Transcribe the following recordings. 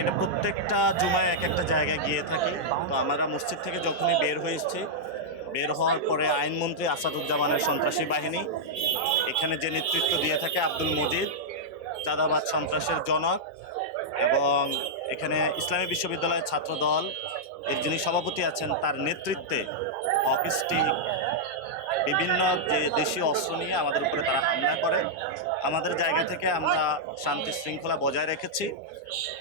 এটা প্রত্যেকটা জুমায় এক একটা জায়গায় গিয়ে থাকি। তো আমরা মসজিদ থেকে যখনই বের হয়েছি, বের হওয়ার পরে আইনমন্ত্রী আসাদুজ্জামানের সন্ত্রাসী বাহিনী এখানে যে নেতৃত্ব দিয়ে থাকে আব্দুল মজিদ, চাঁদাবাদ সন্ত্রাসের জনক, এবং এখানে ইসলামী বিশ্ববিদ্যালয়ের ছাত্র দল এর যিনি সভাপতি আছেন তার নেতৃত্বে অকিস্টিক বিভিন্ন যে দেশীয় অস্ত্র নিয়ে আমাদের উপরে তারা হামলা করে। আমাদের জায়গা থেকে আমরা শান্তি শৃঙ্খলা বজায় রেখেছি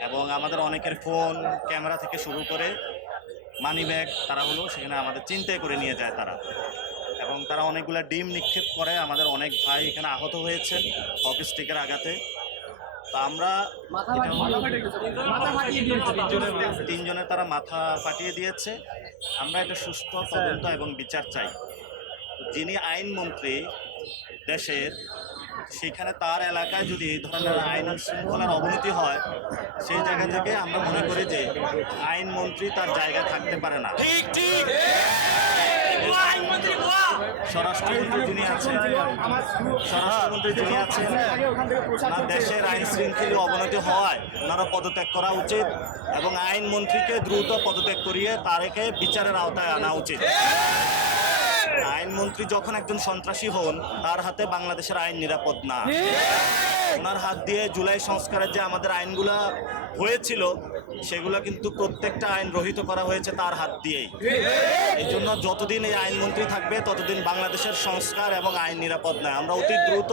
এবং আমাদের অনেকের ফোন ক্যামেরা থেকে শুরু করে মানি ব্যাগ তারা হলো সেখানে আমাদের চিন্তায় করে নিয়ে যায় তারা, এবং তারা অনেকগুলো ডিম নিক্ষেপ করে। আমাদের অনেক ভাই এখানে আহত হয়েছেন হকি স্টিকের আঘাতে। তা আমরা তিনজনের তারা মাথা ফাটিয়ে দিয়েছে। আমরা একটা সুষ্ঠু তদন্ত এবং বিচার চাই। যিনি আইনমন্ত্রী দেশের, সেখানে তার এলাকায় যদি এই ধরনের আইন শৃঙ্খলার অবনতি হয়, সেই জায়গা থেকে আমরা মনে করি যে আইনমন্ত্রী তার জায়গায় থাকতে পারে না। স্বরাষ্ট্রমন্ত্রী যিনি আছেন ওনার দেশের আইন শৃঙ্খলা অবনতি হওয়ায় ওনারা পদত্যাগ করা উচিত এবং আইনমন্ত্রীকে দ্রুত পদত্যাগ করিয়ে তারকে বিচারের আওতায় আনা উচিত। আইনমন্ত্রী যখন একজন সন্ত্রাসী হন, তার হাতে বাংলাদেশের আইন নিরাপদ না। ওনার হাত দিয়ে জুলাই সংস্কারের যে আমাদের আইনগুলা হয়েছিল সেগুলো কিন্তু প্রত্যেকটা আইন রহিত করা হয়েছে তার হাত দিয়েই। এই জন্য যতদিন এই আইনমন্ত্রী থাকবে ততদিন বাংলাদেশের সংস্কার এবং আইন নিরাপদ নয়। আমরা অতি দ্রুত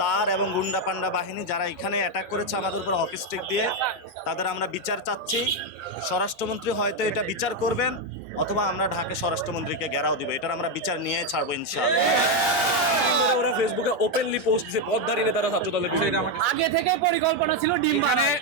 তার এবং গুন্ডা পান্ডা বাহিনী যারা এখানে অ্যাটাক করেছে আমাদের উপর হকি স্টিক দিয়ে, তাদের আমরা বিচার চাচ্ছি। স্বরাষ্ট্রমন্ত্রী হয়তো এটা বিচার করবেন অথবা আমরা ঢাকা স্বরাষ্ট্রমন্ত্রীকে ঘেরাও দিব। এটার আমরা বিচার নিয়ে ছাড়বো ইনশাআল্লাহ। ওরা ফেসবুকে ওপেনলি পোস্ট দিয়েছে পদ্মার এনে তারা ছাত্র দলের আগে থেকে পরিকল্পনা ছিল ডিম বানানো।